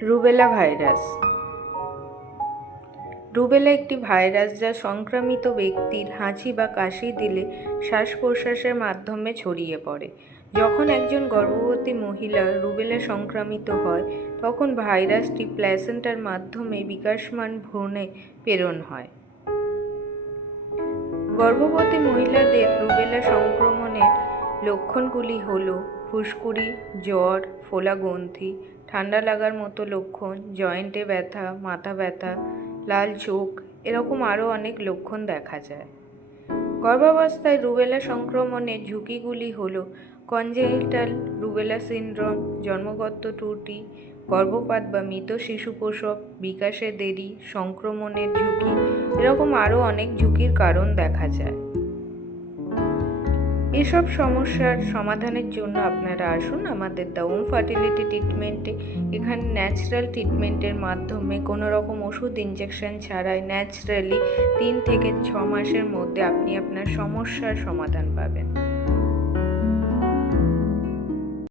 Rubella virus. Rubella একটি virus যা সংক্রামিত ব্যক্তির হাঁচি বা কাশি দিলে শ্বাস প্রশ্বাসের মাধ্যমে ছড়িয়ে পড়ে। যখন একজন গর্ভবতী মহিলা রুবেলা সংক্রামিত হয়, তখন ভাইরাসটি প্ল্যাসেন্টার মাধ্যমে বিকাশমান ভ্রূণে প্রেরণ হয়। গর্ভবতী মহিলাদের রুবেলা সংক্রমণের লক্ষণগুলি হল ফুসকুড়ি, জ্বর, ফোলা গ্রন্থি, ঠান্ডা লাগার মতো লক্ষণ, জয়েন্টে ব্যথা, মাথা ব্যথা, লাল চোখ, এরকম আরও অনেক লক্ষণ দেখা যায়। গর্ভাবস্থায় রুবেলা সংক্রমণের ঝুঁকিগুলি হল কনজেনিটাল রুবেলা সিনড্রোম, জন্মগত ত্রুটি, গর্ভপাত বা মৃত শিশু প্রসব, বিকাশে দেরি, সংক্রমণের ঝুঁকি, এরকম আরও অনেক ঝুঁকির কারণ দেখা যায়। এসব সমস্যার সমাধানের জন্য আপনারা আসুন আমাদের দ্য ওম ফার্টিলিটি ট্রিটমেন্টে। এখানে ন্যাচারাল ট্রিটমেন্টের মাধ্যমে কোনো রকম ওষুধ ইনজেকশন ছাড়াই ন্যাচারালি 3 থেকে 6 মাসের মধ্যে আপনি আপনার সমস্যার সমাধান পাবেন।